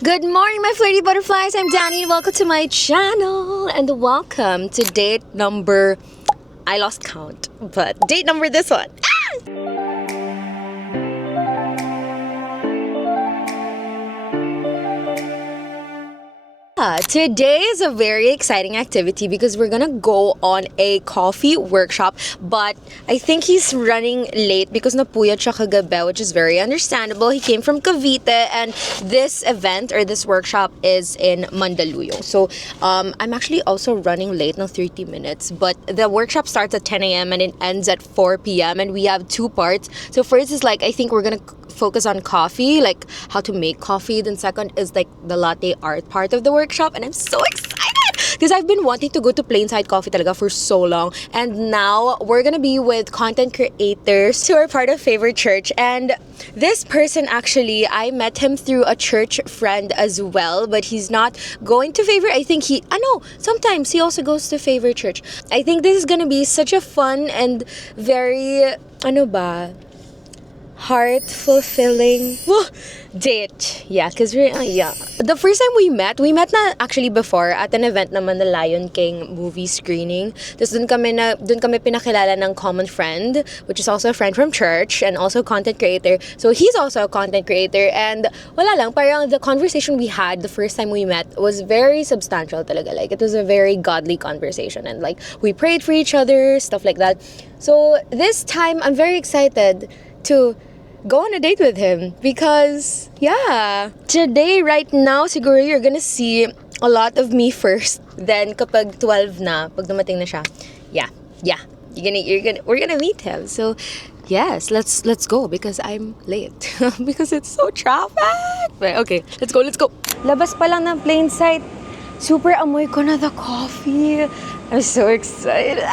Good morning, my flirty butterflies. I'm Danny and welcome to my channel. And welcome to date number... I lost count, but date number this one. Today is a very exciting activity because we're gonna go on a coffee workshop, but I think he's running late because napuyat siya kagabi, which is very understandable. He came from Cavite and this event or this workshop is in Mandaluyong. So I'm actually also running late ng 30 minutes, but the workshop starts at 10 a.m. and it ends at 4 p.m. and we have two parts. So first is like, I think we're gonna focus on coffee, like how to make coffee. Then second is like the latte art part of the workshop, and I'm so excited because I've been wanting to go to Plainside Coffee talaga for so long, and now we're gonna be with content creators who are part of Favorite Church. And this person, actually, I met him through a church friend as well, but he's not going to Favorite. I think sometimes he also goes to Favorite Church. I think this is gonna be such a fun and very heart-fulfilling date. Yeah, because the first time we met na actually before at an event naman, the Lion King movie screening. Tapos dun kami pinakilala ng common friend, which is also a friend from church and also content creator. So he's also a content creator, and wala lang, parang the conversation we had the first time we met was very substantial talaga. Like, it was a very godly conversation, and like we prayed for each other, stuff like that. So this time I'm very excited to go on a date with him because, yeah, today, right now, siguro you're gonna see a lot of me first. Then, kapag 12 na, pag dumating na siya, we're gonna meet him. So, yes, let's go because I'm late because it's so traffic. But, okay, let's go. Labas pa lang ng Plainside, super amoy ko na the coffee. I'm so excited.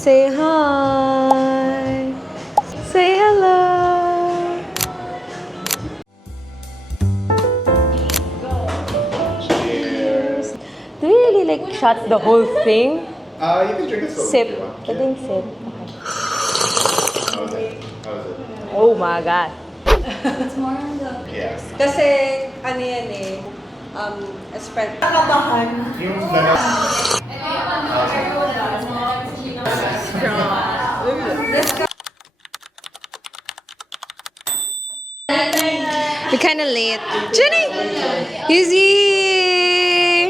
Say hi. Say hello. Cheers. Do you really like shot the whole thing? You can drink a soda. Sip. If you want. I think sip. How's it? Oh my God. It's more on the... Yeah. Kasi, ano yan spread. Nakabahan. Yung lahat. We're kind of late. Jenny! Yuzi!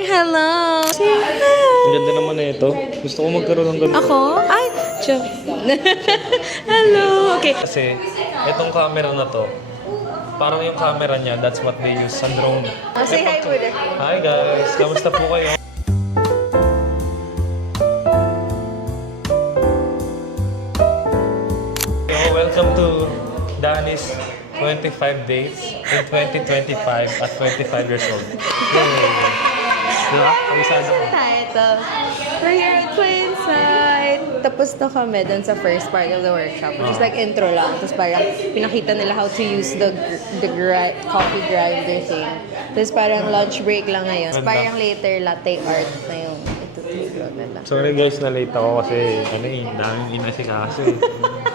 Hello! Say hi! Ang ganda naman na ito. Gusto ko magkaroon ng ganito. Ako? Ay! Joke. Hello! Okay. Kasi, itong camera na to, parang yung camera niya, that's what they use sa drone. Say hi muna. Hi guys! Kamusta po kayo? Welcome to Danny's 25 dates in 2025 at 25 years old. Diba? Kabisado ko. Ito. We're here at Plainside. Tapos na kami dun sa first part of the workshop, which is like intro lang. Tapos parang pinakita nila how to use the coffee grinder thing. Tapos parang lunch break lang ngayon. Tapos parang later latte art na yung ituturo nila. Sorry guys, na late ako kasi daming inasikaso eh.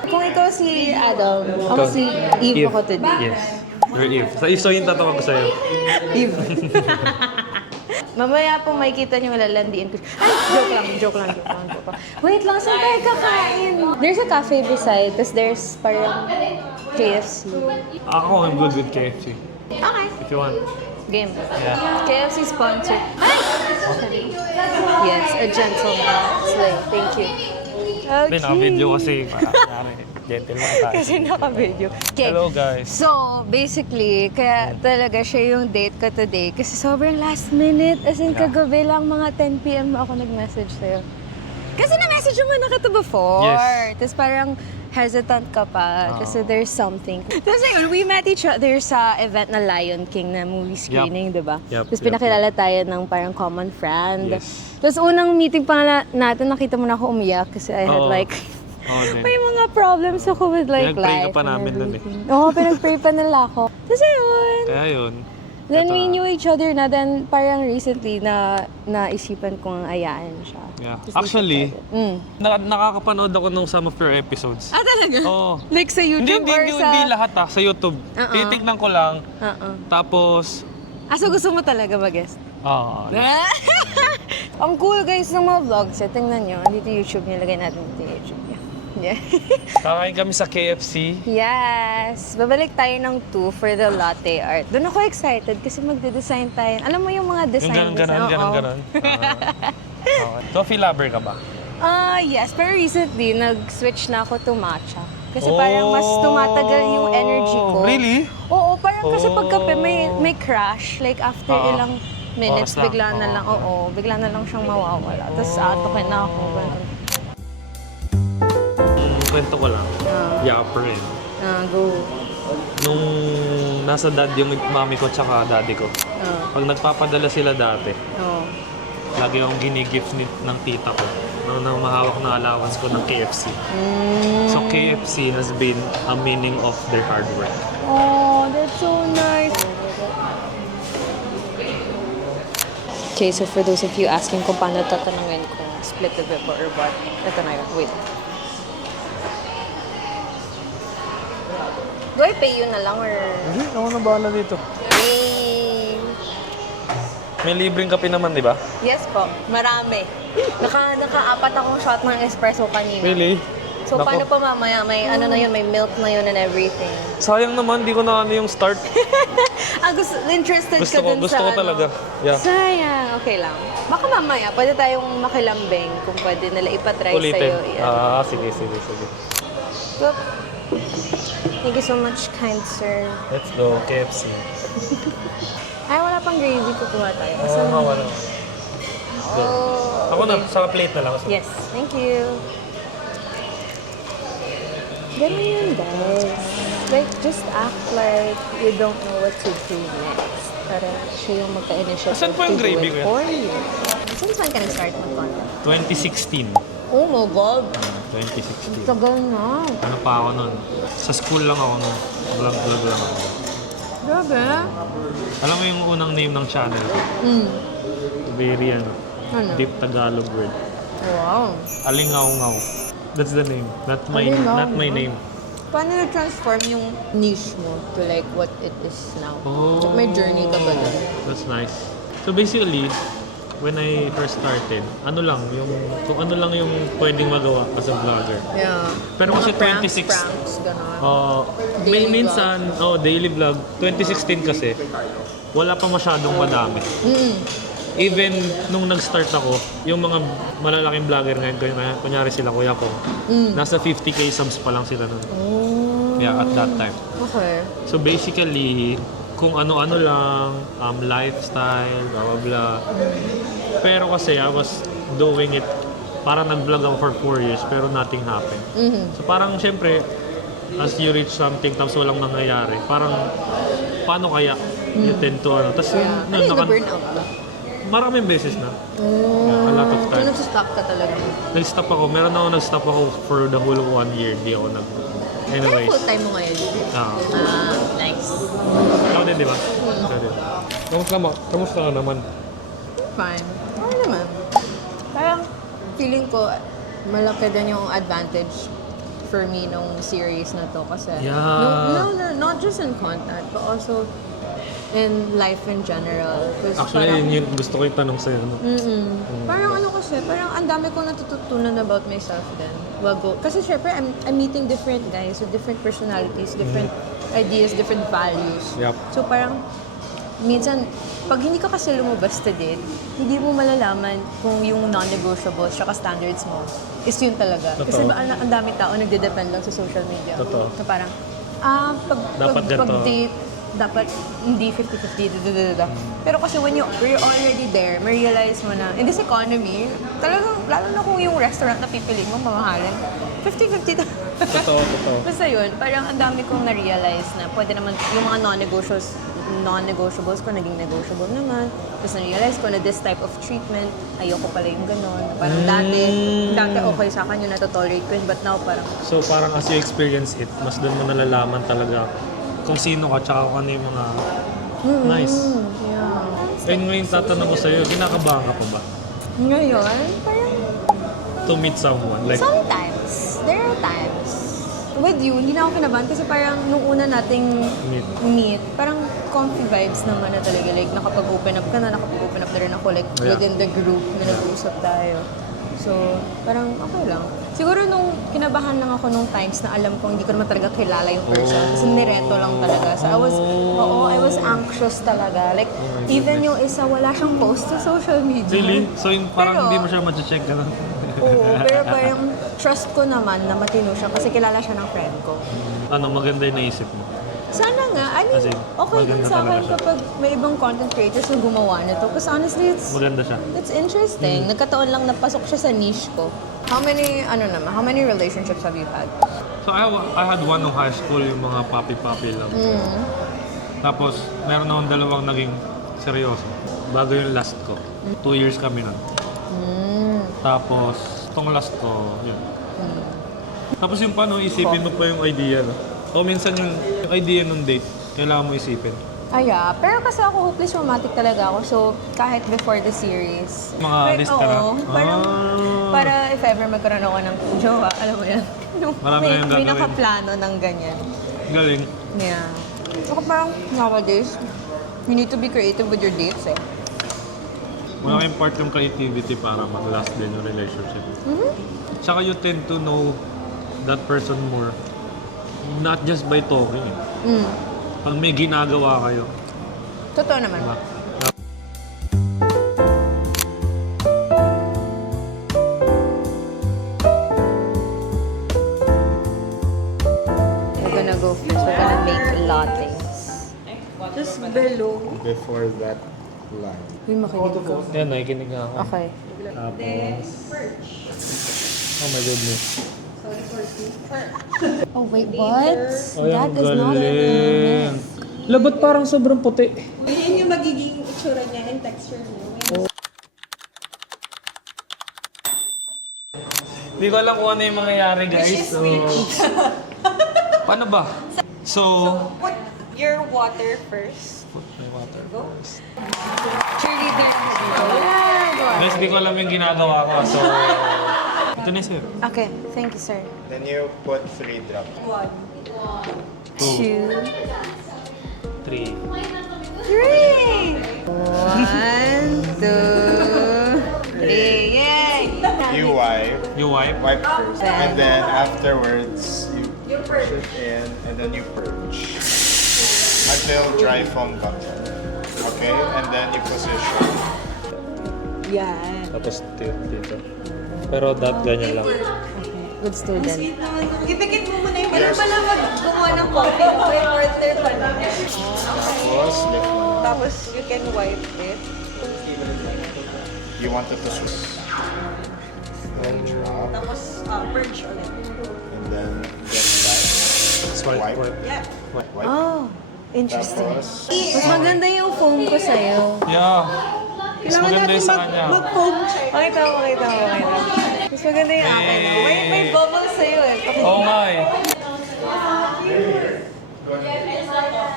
Kung ikaw si Adam, ako si Eve ako today. Yes. You're Eve. So yung tatawag ko sa'yo. Eve. Mamaya po makikita niyo lalandiin ko. Ay, joke lang. Wait lang, saan tayo kakain? There's a cafe beside, tapos there's parang KFC. Ako, I'm good with KFC. Okay. If you want. Game. Yeah. KFC sponsor. Ay! Sorry. Yes, a gentleman. Slay. Thank you. Hindi, naka-video kasi gentleman tayo. Kasi naka-video. Okay. Hello guys. So, basically, kaya talaga siya yung date ko today kasi sobrang last minute. As in, kagabi lang mga 10 p.m. ako nag-message sa'yo. Kasi na-message mo na kita before. Yes. Tapos parang hesitant ka pa kasi there's something. Tapos ayun, we met each other sa event na Lion King na movie screening, di ba? Tapos pinakilala tayo ng parang common friend. Yes. Tapos unang meeting pa nga natin, nakita mo na ako umiyak kasi I had like, may mga problems ako with like Pinag-pray ka life. pa namin nun eh. Oo, pinag-pray pa nila ako. Tapos ayun. Kaya yun. Then we knew each other na, then parang recently na naisipan kong ayaan siya. Yeah. Tapos Actually, Mm. nakakapanood ako ng some of your episodes. Ah, talaga? Oo. Like sa YouTube or sa... Hindi lahat sa YouTube. Titignan ko lang. Tapos, So gusto mo talaga mag-guest? oo. Ang cool guys ng mga vlogs. Tingnan nyo. Dito YouTube niya. Lagay natin dito yung YouTube niya. Yeah. Kakain kami sa KFC. Yes! Babalik tayo ng 2 for the latte art. Doon ako excited kasi magde-design tayo. Alam mo yung mga design. Yung ganon. Coffee lover ka ba? Yes. Pero recently, nag-switch na ako to matcha. Kasi parang mas tumatagal yung energy ko. Really? Oo, parang kasi pagkape may crash. Like after ilang minutes, Oras lang. bigla na lang, bigla na lang siyang mawawala. Tapos atokin na ako. Ganun. Kwento ko lang. Yapper eh. Go. Nung nasa dad yung mami ko tsaka daddy ko. Pag nagpapadala sila dati, lagi akong ginigift ng tita ko na mahawak na allowance ko ng KFC. So KFC has been a meaning of their hard work. Oh, that's so nice. Okay, so for those of you asking kung paano tatanungin kung split the bib or what, ito na yun. Wait. Do I pay you na lang or... Hindi, ako na bahala dito. Hey. May libreng kape naman, di ba? Yes po, marami. Naka-apat akong shot ng espresso kanina. Really? So Nako. paano pa mamaya? May ano na yun, may milk na yun and everything. Sayang naman, di ko na ano yung start. Interested Gusto ka ko, dun gusto sa ko ano? talaga. Yeah. Sayang. Okay lang. Baka mamaya, pwede tayong makilambing kung pwede nila ipatry Ulitin. sa'yo. Yeah. Sige. Oop. Thank you so much, kind sir. Let's go, KFC. Ay, wala pang gravy. Kukuha tayo. Wala. Oh. Ako na, sa plate na lang. Yes. Thank you. Ganun yun, guys. Like, just act like you don't know what to do next. Para siya yung magka-initiative Asan po yung to do gravy it ko yan? for you. Since when ka nag-start mag-content? 2016. Oh my God! 2016. Tagal na. Ano pa ako nun? Sa school lang ako nun. Vlog lang ako. Grabe. Alam mo yung unang name ng channel ko? Very Ano? Deep Tagalog word. Wow. Alingaw-ngaw. That's the name. Not my name. Paano na-transform yung niche mo to like what it is now? Oh. May journey ka ba doon? That's nice. So basically, when I first started, kung ano lang yung pwedeng magawa as a vlogger. Yeah. Pero kasi Mga 26 pranks, gano'n. may Daily minsan, daily vlog. 2016 kasi, wala pa masyadong madami. Even nung nag-start ako, yung mga malalaking vlogger ngayon, kunyari sila kuya ko, nasa 50k subs pa lang sila nun. Yeah, at that time. Okay. So basically, kung ano-ano lang, lifestyle, blah blah blah. Pero kasi I was doing it, parang nag-vlog ako for 4 years, pero nothing happened. So parang syempre, as you reach something, tapos walang nangyayari, parang paano kaya? You tend to Tapos Ano yung na-burnout ba? maraming beses na. Yeah, a lot of So, time. nag-stop ka talaga? Nag-stop ako. Meron ako nag-stop ako for the whole of 1 year. Di ako nag... Kaya Anyways. full-time mo ngayon? Nice. Ikaw din, di ba? Ikaw din. Kamusta ka naman? Fine. Okay naman. Parang feeling ko malaki din yung advantage for me nung series na to kasi Yeah. no, not just in content but also in life in general. Actually, yun yung gusto ko yung tanong sa'yo. No? Parang ano kasi, parang ang dami kong natututunan about myself din. Kasi syempre, I'm meeting different guys with different personalities, different ideas, different values. Yep. So parang, minsan, pag hindi ka kasi lumabas to date, hindi mo malalaman kung yung non-negotiables tsaka standards mo is yun talaga. Totoo. Kasi ba, ang dami tao nagde-depend lang sa social media. Totoo. So parang, Dapat ganito. pag-date, dapat hindi 50-50, Pero kasi when you're already there, ma-realize mo na, in this economy, talagang lalo na kung yung restaurant na pipiliin mo, mamahalin. 50-50 Totoo. Basta yun, parang ang dami kong na-realize na pwede naman yung mga non-negotiables ko naging negotiable naman. Tapos na-realize ko na this type of treatment, ayoko pala yung ganon. Parang dati okay sa akin yung natotolerate ko yun, but now parang So parang as you experience it, mas doon mo nalalaman talaga kung sino ka tsaka kung ano yung mga nice. yeah. And ngayon tatanong ko sa'yo, kinakabahan ka pa ba? Ngayon, parang To meet someone? Like, sometimes, there are times. With you, hindi na ako kinabahan kasi parang nung una nating meet, parang comfy vibes naman na talaga. Like, nakapag-open up ka na, nakapag-open up na rin ako. Like, Yeah. within the group na nag-uusap tayo. So, parang okay lang. Siguro nung kinabahan lang ako nung times na alam ko hindi ko naman talaga kilala yung person. Kasi nireto lang talaga. So, I was anxious talaga. Like, even yung isa, wala siyang post sa social media. really? So yung parang Pero- hindi mo siya ma-check ka na? Oo, pero parang trust ko naman na matino siya kasi kilala siya ng friend ko. Ano, maganda yung naisip mo? Sana nga, I mean, As in, okay din maganda sa akin talaga siya. kapag may ibang content creators na gumawa nito. Kasi honestly, Maganda siya. it's interesting. Nagkataon lang napasok siya sa niche ko. How many relationships have you had? So I had one nung high school, yung mga papi-papi lang. Tapos, meron akong dalawang naging seryoso. Bago yung last ko. 2 years kami nun. Tapos, itong last ko, yun. Tapos yung paano, isipin mo pa yung idea, no? O minsan yung idea ng date, kailangan mo isipin. Pero kasi ako hopeless romantic talaga ako. So, kahit before the series. Mga list ka na? Oo, parang, para if ever magkaroon ako ng jowa, alam mo yan. Marami may, kayong may gagawin. nakaplano ng ganyan. Galing. Yeah. So, parang nowadays, you need to be creative with your dates eh. Malaking part yung creativity para mag-last din yung relationship. Tsaka you tend to know that person more. Not just by talking. Pag may ginagawa kayo. Totoo naman. Diba? We're gonna go first. We're gonna make lattes. Just below. Before that line. Uy, makinig ko. Yan, nakikinig nga ako. Okay. Tapos... Oh my goodness. Oh, wait, what? Oh, That yung is not galing. Labat parang sobrang puti. Yun yung magiging itsura niya and texture niya. Hindi ko alam kung ano yung mangyayari, guys. So, paano ba? So, Put your water first. put my water first. Cheerleader. Guys, hindi ko alam yung ginagawa ko. So, ito na sir. Okay, thank you, sir. Then you put 3 drops. 2, 3. 3. 1, 2, 3. Yay! You wipe. You wipe? Wipe first. And then afterwards, you push it in and then you purge. Until dry foam comes out. Okay? And then you position. Yan. Tapos dito. Pero ganyan lang. Good student. Ipikit mo muna yung ganun pala gumawa ng coffee. May partner pa na. Tapos, lift mo na. Tapos you can wipe it. You want it to switch. Then drop. Tapos purge ulit. And then get that. Swipe, Wipe. wipe. Yeah. Wipe. Oh, interesting. Tapos, Mas maganda yung foam ko sa'yo. Yeah. Mas maganda yung sa kanya. Mag-foam check. Pakita mo. Mas maganda yung akin. May bubbles sa'yo eh. Oo nga eh.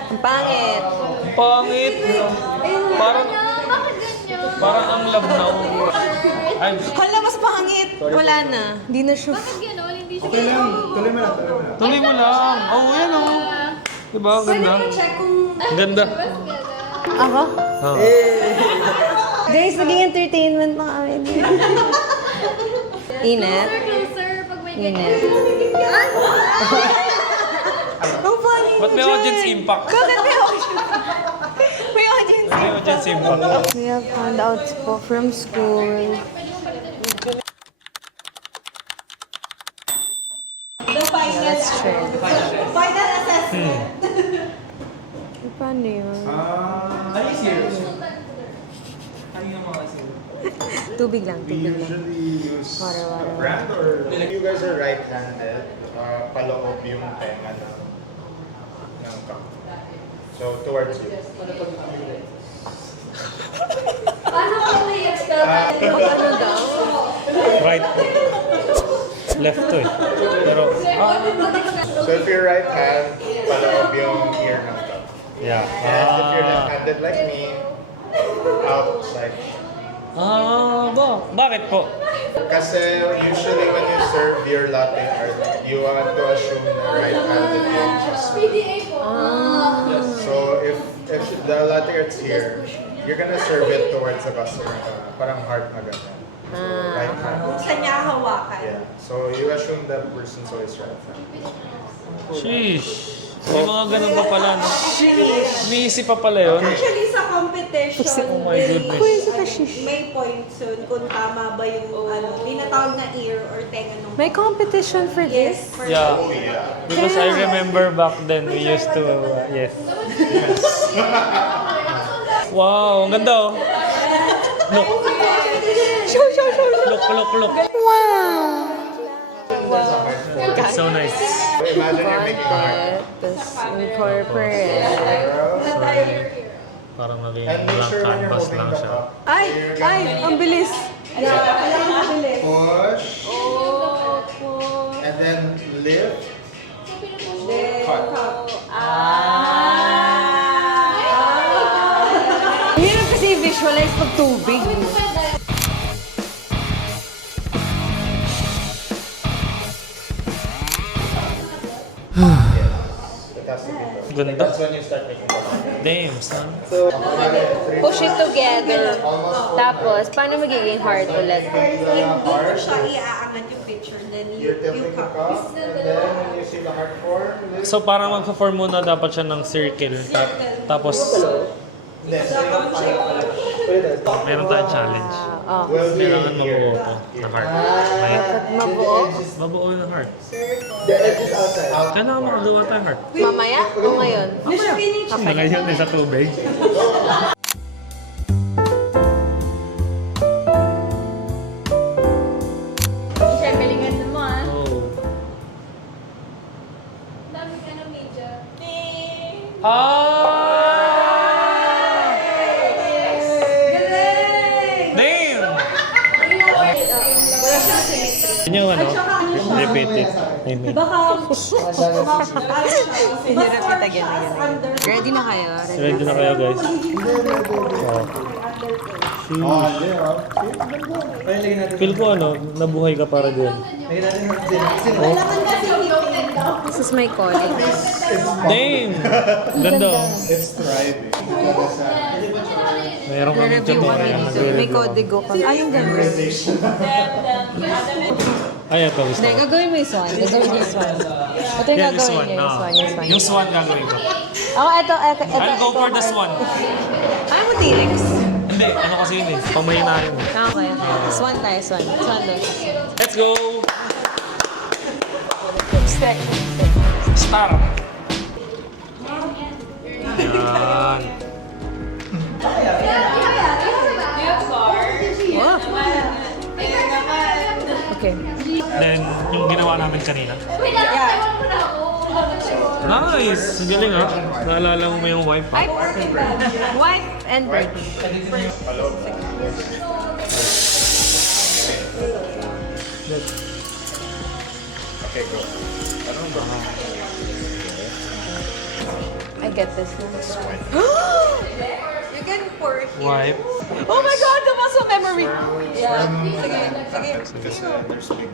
Ang pangit. Pangit. Parang ang labnaw. Ay, Hala, mas pangit. Wala na. Hindi na siya. tuloy mo lang. tuloy mo lang. Oo, yan o. Diba? Ang ganda. Ang ganda. Ako? Oh. Guys, naging entertainment na kami. Init. Init. Ang funny Ba't may audience impact? Bakit may audience? May audience May audience impact. We have found out po from school. The final. That's true. Final assessment. Paano yun? Tubig lang, We tubig lang. usually use Brand or if you guys are right-handed, paloob yung tenga ng cup. So, towards you. Paano kung may expel natin? Ano daw? Right. Left to eh. Pero, So, if you're right hand, paloob yung ear ng cup. yeah. And if you're left-handed like me, outside. Bakit po? Kasi usually when you serve your latte art, you want to assume na right-handed yung PDA po. So if the latte art's here, you're gonna serve it towards the customer. Parang heart na ganyan. Right hand. Saan niya hawakan? Yeah. So you assume that person's always right hand. Sheesh. May mga ganun pa pala, no? Umiisip pa pala yun. Actually, sa competition, Oh my goodness. may points yun kung tama ba yung tinatawag na ear or tenga nung May competition for this? for Yeah. Oh yeah. Because I remember back then, we used to, yes. Wow, ang ganda oh. Look. Look. It's so nice. So imagine you're making a heart. Tapos incorporate. Parang naging And make blank sure when you're canvas holding lang the siya. cup, Ay! you're gonna Ay! Ang bilis! push and then lift. Cut. Hirap kasi visualize pag tubig. It has to be pushed. Ganda. That's when you start making the heart. Damn, son. So, Push it together. Tapos, paano magiging hard ulit? hindi mo siya iaangat yung picture, then You're yung tilting the cup. cup, and then when you see the heart form, lift. So parang magpa-form muna dapat siya ng circle. Tapos, meron tayong challenge. Will be Kailangan mabuo here. to na heart. Right? Mabuo? Mabuo na heart. The edge is outside. Kailangan makagawa tayong heart. Mamaya o ngayon? Na ngayon ay sa tubig. Siya, galingan mo ah. Oh. Dami ka ng media. Damn! Yun yung ano, repeat it. Amen. Sinirap kita ganyan. Ready na kayo? Ready na kayo guys? Oh, yeah. Feel ko ano, nabuhay ka para din. This is my calling. Damn! Ganda oh. It's thriving. Mayroon kami Review dyan kami dito. May kodigo kami. Ay, yung ganda. Ay, ito gusto Hindi, ko. gagawin mo yung swan. Gagawin mo yung swan. Ito yung Yeah, this gagawin one. niya, yung swan. Yung swan. Yung swan gagawin ko. Oh, ito. I'll go for the swan. Ay, mo T-Rex. Hindi, ano kasi yun eh. Pamayinahin mo. Okay. Swan tayo, swan. Swan doon. Let's go! Step. Start! Ayan. Oh. Okay. Then, yung ginawa namin kanina. Nice! Ang galing ha. Naalala mo yung wife ha? Ay, wife and birthday. Okay, go. I get this one. You can pour here. Wife. Oh my God! The muscle memory! Kasi there's big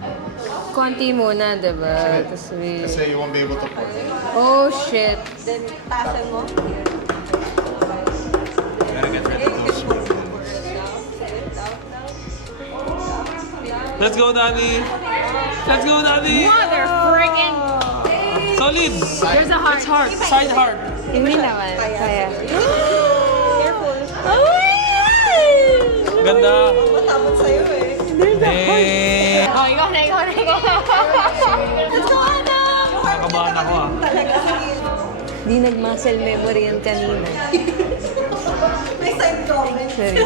Konti muna, diba? Tapos we... Kasi you won't be able to pour. Oh, shit. Then, tasan mo. Here. You gotta get rid of those small ones. Let's go, Danny! Let's go, Danny! Mother freaking... Solid! There's a heart. It's hard. Side hard. Hindi naman. Kaya. Careful. Ganda. Matabot sa'yo eh. Eh. Oh, ikaw na. Let's go, Adam! Nakabahan ako ah. Talaga, sige. Di nag-muscle memory yan kanina. May side comment. Sorry.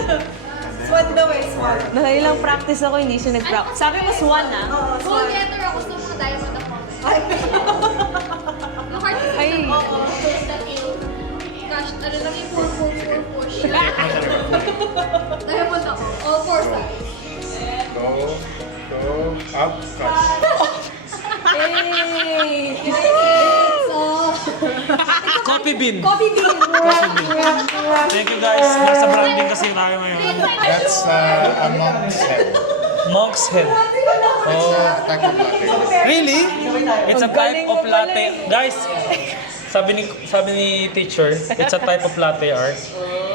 Swan daw eh, swan. Nakailang practice ako, hindi siya nag-practice. Sabi mo swan ah. Oo, Gold swan. letter ako sa mga diamond ako. Ay, Yung heart is Ay. that you gosh, ano lang yung 4 diamond ako. All 4 sides. Go, up, cut. Hey! Coffee bean. Coffee bean! Thank you guys. Nasa branding kasi tayo ngayon. That's a monk's head. Monk's head. It's a type of latte. Really? It's a type of latte. Guys, sabi ni teacher, it's a type of latte art.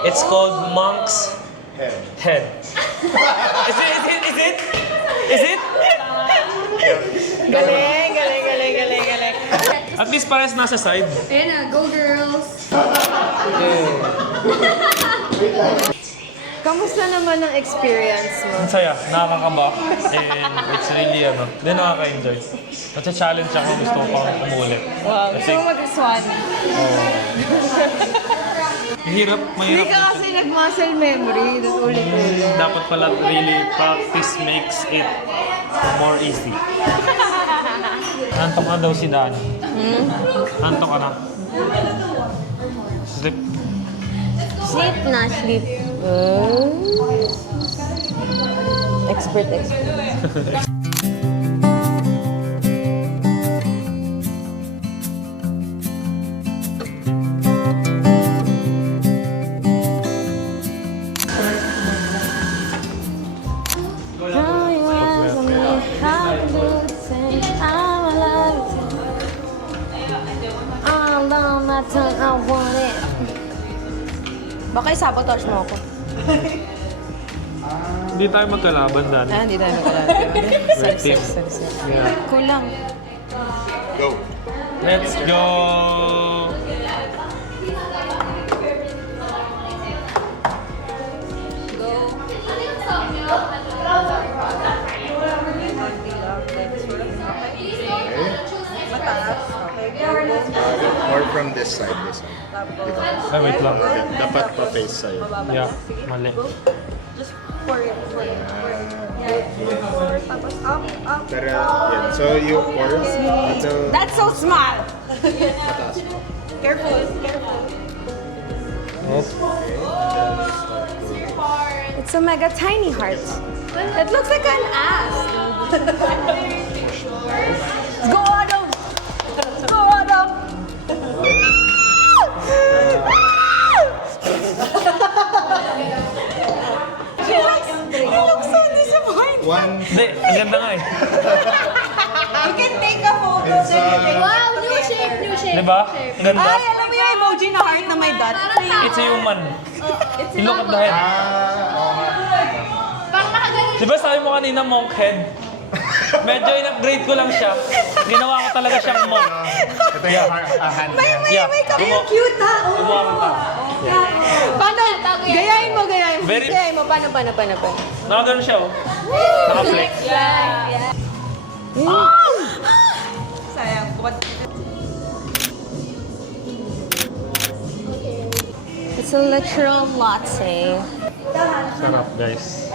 It's called monk's Head. head. Is it? Galing. At least pares nasa side. Ayan na, go girls! Kamusta naman ang experience mo? Ang saya, nakakakaba. And it's really hindi nakaka-enjoy. Nasa-challenge ako, gusto ko pang umulit. Wow, gusto Kasi, mo mag-swan? hirap, Hindi mahirap. ka kasi nag-muscle memory. Ulit-ulit. Dapat pala really practice makes it more easy. Antok na daw si Dan. Antok ka na. Sleep. Sleep na, sleep. Expert. Baka sabotage mo ako. Hindi tayo magkalaban, Dan. Hindi tayo magkalaban. We're team. Yeah. Kulang. Go. Let's go! More from this side. Ay, wait lang. Dapat pa-face sa'yo. Yeah, mali. Pero, yan. So, you pour until... That's so smart! careful. It's a mega tiny heart. It looks like an ass. Go Adam! Go Adam! He looks so disappointed. One, Hindi, ang ganda nga eh. You can take a photo. It's, then you take Wow, new shape. Di ba? Ang ganda. Ay, alam mo yung emoji na heart na may dot? It's a human. You look at the head. Parang nakagaling. Di ba sabi mo kanina monk head? Medyo in-upgrade ko lang siya. Ginawa ko talaga siyang monk. ito yung hand niya. Yeah. Cute ha! Gumawa ko pa. Paano? Gayahin mo. Very- Gayahin mo. Paano? Nakagano siya oh. Naka-flex. Sayang. It's a literal latte. Sarap guys.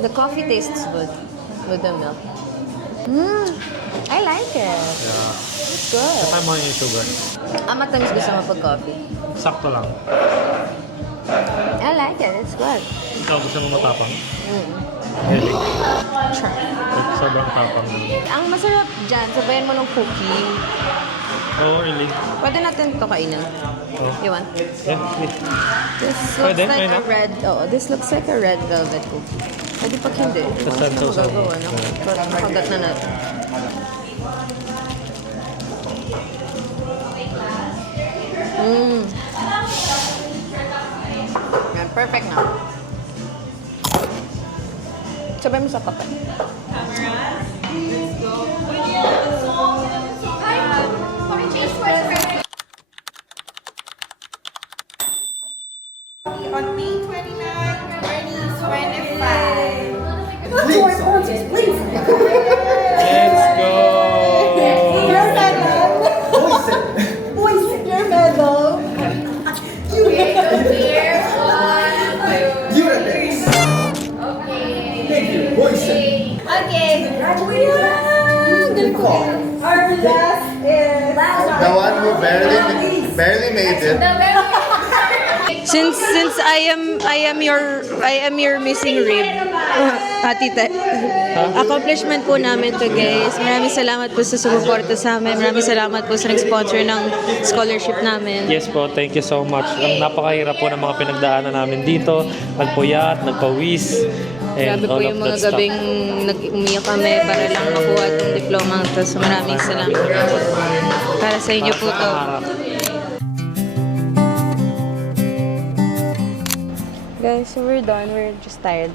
The coffee tastes good with the milk. I like it. Yeah. It's good. Saka mo yung sugar. Matamis gusto mo pag coffee. Sakto lang. I like it. It's good. Ikaw gusto mo matapang? Really? Try. Sobrang tapang na. Ang masarap dyan, sabayan mo ng cookie. Oh, really? Pwede natin ito kainin. Oh. You want? Yeah, please. This looks Pwede? like Pwede? a red, this looks like a red velvet cookie. Pwede pag hindi. Tapos Ano ito sa- magagawa, no? But makagat na natin. Yan, perfect na. Sabay mo sa kape. Paki-change sweatshirt. On May 29, Bernie's 25. Let's go! Your medal. Your medal. Here, 1, 2. Okay. Our last is... The one who barely made it. Since I am your missing rib. Ati te. Accomplishment po namin to, guys. Maraming salamat po sa sumuporta sa amin. Maraming salamat po sa nag-sponsor ng scholarship namin. Yes po, thank you so much. Ang napakahirap po ng mga pinagdaanan namin dito. Nagpuyat, nagpawis, and Grabe po all yung of mga that stuff. gabing nag-umiyak kami para lang makuha itong diploma. So maraming salamat. Para sa inyo po to. Guys, so we're done. We're just tired.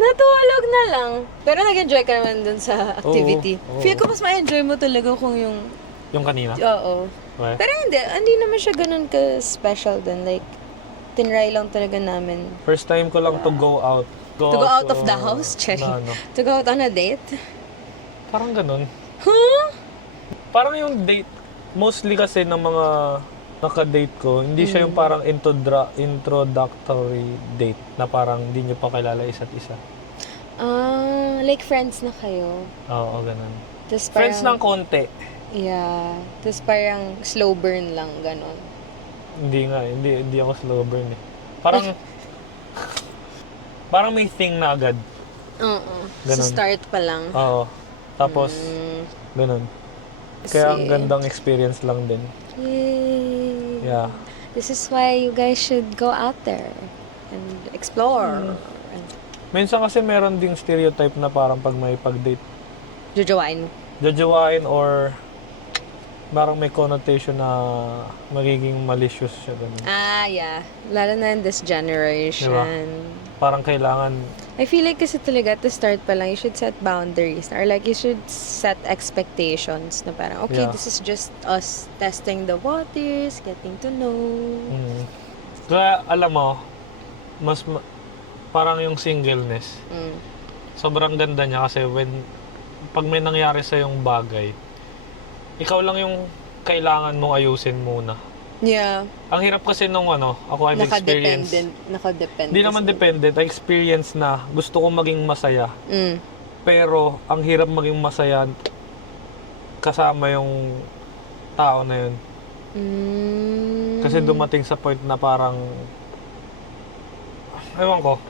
Natulog na lang. Pero nag-enjoy ka naman dun sa activity. Oo. Feel ko mas ma-enjoy mo talaga kung yung... Yung kanina? Oo. Okay. Pero hindi naman siya ganun ka-special dun. Like, tinry lang talaga namin. First time ko lang to go out. To go out of the house, Cherry. na ano. To go out on a date. Parang ganun. Huh? Parang yung date, mostly kasi ng mga naka-date ko, hindi siya yung parang introductory date na parang hindi nyo pa kilala isa't isa. Like friends na kayo. Oo, ganun. Tapos Friends ng parang, konti. yeah. Tapos parang slow burn lang, ganon. Hindi nga, hindi ako slow burn eh. Parang, parang may thing na agad. Oo. So Ganun. start pa lang. Oo. Tapos, ganun. Kaya ang See. gandang experience lang din. Yay! Yeah. This is why you guys should go out there and explore. And Minsan kasi meron ding stereotype na parang pag may pag-date, jojowain. jajawain or parang may connotation na magiging malicious siya ganun. Yeah. Lalo na in this generation. Parang kailangan, I feel like kasi talaga at the start pa lang, you should set boundaries. Or like, you should set expectations na parang, okay, Yeah. this is just us testing the waters, getting to know. kaya alam mo, parang yung singleness, Mm. sobrang ganda niya kasi pag may nangyari sa yung bagay, ikaw lang yung kailangan mong ayusin muna. Yeah. Ang hirap kasi nung ako I've experienced. Nakadepende. Hindi naman dependent, I experience na gusto kong maging masaya. Mm. Pero ang hirap maging masaya kasama yung tao na yun. Mm. Kasi dumating sa point na parang ewan ko,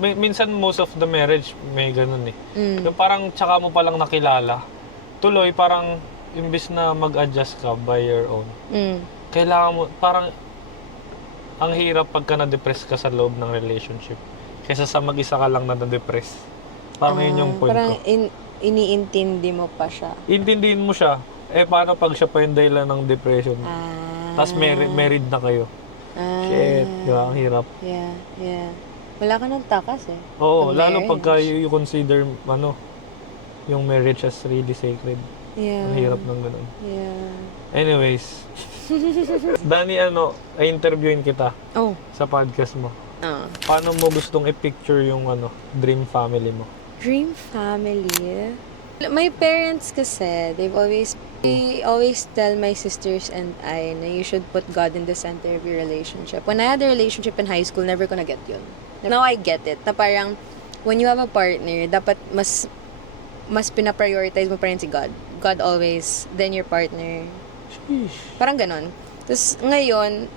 minsan most of the marriage may ganun eh. Mm. Yung parang tsaka mo palang nakilala, tuloy parang imbis na mag-adjust ka by your own. Mm. Kailangan mo, parang ang hirap pagka na-depress ka sa loob ng relationship kaysa sa mag-isa ka lang na na-depress. Parang yun yung point Parang ko. iniintindi mo pa siya. Intindihin mo siya, paano pag siya pa yung dahilan ng depression? Tapos married na kayo. Shit, di ba? Ang hirap. Yeah. Wala ka ng takas eh. Oo, Sa lalo marriage. pagka you consider, yung marriage as really sacred. Yeah. Ang hirap ng ganun. Yeah. Anyways, Dani, i-interviewin kita Oh. sa podcast mo. Ah. Paano mo gustong i-picture yung dream family mo? Dream family. My parents kasi, they always tell my sisters and I na you should put God in the center of your relationship. When I had a relationship in high school, never ko na get yun. Now I get it. Na parang, when you have a partner, dapat mas pinaprioritize mo pa rin si God. God always, then your partner. Parang ganon. Tapos ngayon,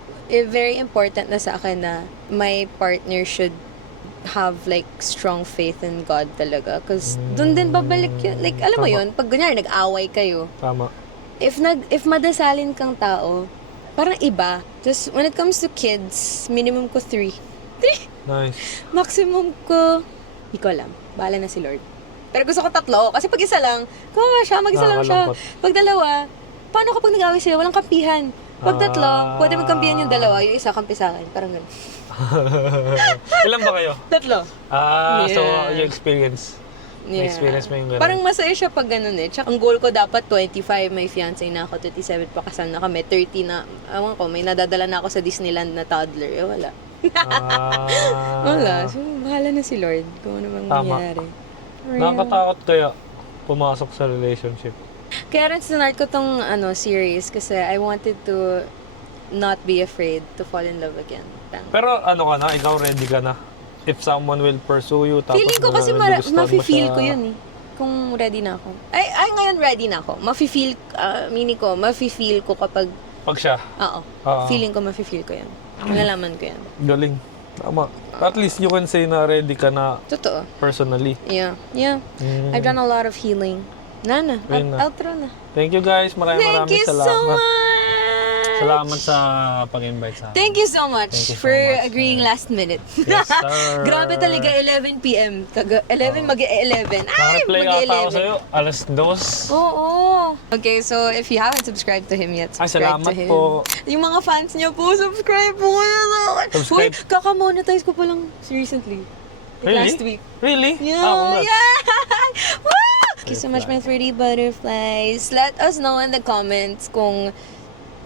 very important na sa akin na my partner should have like strong faith in God talaga. Because dun din babalik yun. Like, alam mo Tama. yun, pag ganyan, nag-away kayo. Tama. If madasalin kang tao, parang iba. Just when it comes to kids, minimum ko 3. Nice. Maximum ko, hindi ko alam. Bahala na si Lord. Pero gusto ko 3. Kasi pag isa lang, kawawa siya, mag-isa lang siya. Nakakalungkot. Pag dalawa, paano kapag nag-away sila? Walang kampihan. Pag 3, pwede magkampihan yung dalawa, yung isa kampi sa akin. Parang gano'n. Ilan ba kayo? 3. So Yeah. you experience. Na-experience mo yung ganun. Parang masaya siya pag ganun eh. Tsaka ang goal ko dapat 25, may fiancé na ako, 37 pa kasal na kami, 30 na, awan ko, may nadadala na ako sa Disneyland na toddler. Wala. Wala. So, bahala na si Lord kung ano bang Tama. mangyari. Nakakatakot kaya pumasok sa relationship. Kaya rin sinart ko tong series kasi I wanted to not be afraid to fall in love again. Pero ka na? Ikaw ready ka na? if someone will pursue you, tapos Feeling ko kasi nagustuhan mo mafe-feel siya. ko yun eh. Kung ready na ako. Ay ngayon ready na ako. Mafe-feel, meaning ko, mafe-feel ko kapag, Pag siya, oo. Oo. Feeling ko, mafe-feel ko yan. Malalaman ko yan. galing. Tama. At least you can say na ready ka na Totoo. personally. Yeah. I've done a lot of healing. Nana, Ayun na. outro na. Thank you guys. Maraming Thank you salamat. so much! Salamat sa pag-invite sa akin. Thank you so much Thank you so for much, agreeing last minute. Yes, sir. Grabe talaga, 11 p.m. 11 mag-11. Ay, Naka-reply ata ako mag-11. sa'yo. Alas 2. Oo. Okay, so if you haven't subscribed to him yet, Ay, subscribe salamat to him. po. Yung mga fans niyo po, subscribe po kayo sa akin. Uy, Subscribe. kaka-monetize ko pa lang recently. Like Really? last week. Really? Yeah, Congrats. yeah! Woo! Thank you so much, my 3D butterflies. Let us know in the comments kung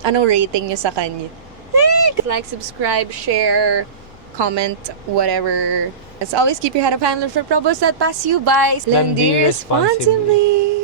anong rating niyo sa kanya. Hey! Like, subscribe, share, comment, whatever. As always, keep your head up and look for problems that pass you by. Lendi Lendi responsibly.